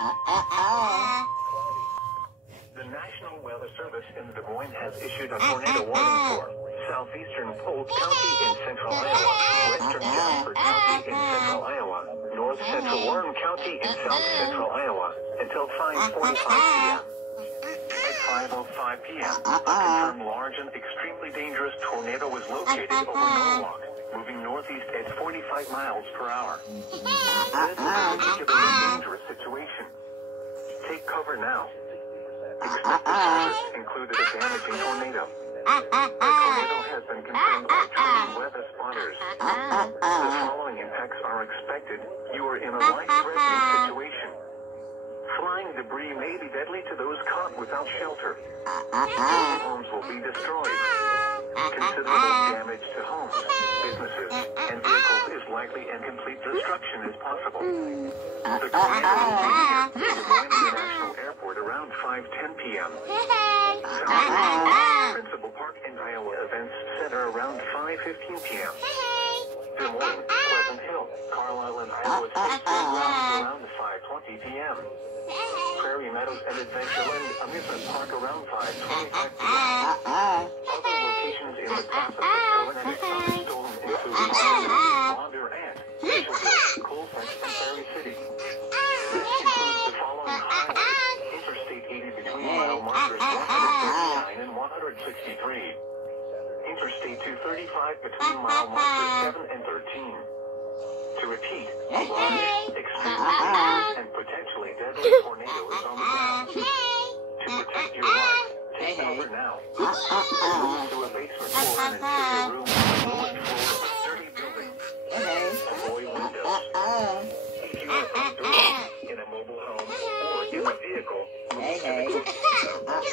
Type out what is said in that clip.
The National Weather Service in Des Moines has issued a tornado warning for southeastern Polk County in central Iowa, western Jasper County in central Iowa, north central Warren County in south central Iowa, until 5:45 p.m. At 5:05 p.m., a confirmed large and extremely dangerous tornado was located over Norwalk, moving northeast at 45 miles per hour. This is a particularly dangerous situation. Take cover now. Expected service included a damaging tornado. The tornado has been confirmed by training weather spotters. The following impacts are expected. You are in a life-threatening situation. Flying debris may be deadly to those caught without shelter. Homes will be destroyed. Considerable damage to homes, businesses, and vehicles is likely, and complete destruction is possible. The tornado will be near Des Moines International Airport around 5:10 p.m. Principal Park and Iowa Events Center around 5:15 p.m. Des Moines, Pleasant Hill, Carlisle, and Iowa State Fairgrounds around 5:20 p.m. Prairie Meadows and Adventureland Amusement Park around 5:25 p.m. Other locations in the process of stolen and stolen include Wander and Mitchellville, Colfax, and Prairie City. This includes the following highways: Interstate 80 between mile markers 139 and 163. Interstate 235 between mile markers 7 and 13. To repeat, a large, extremely dangerous, and potentially deadly tornado is on the ground. To protect your life, take cover now. Move to a basement or an interior room on the lowest floor of a sturdy building. Avoid windows. If you are outdoors, in a mobile home, or in a vehicle, move to the closest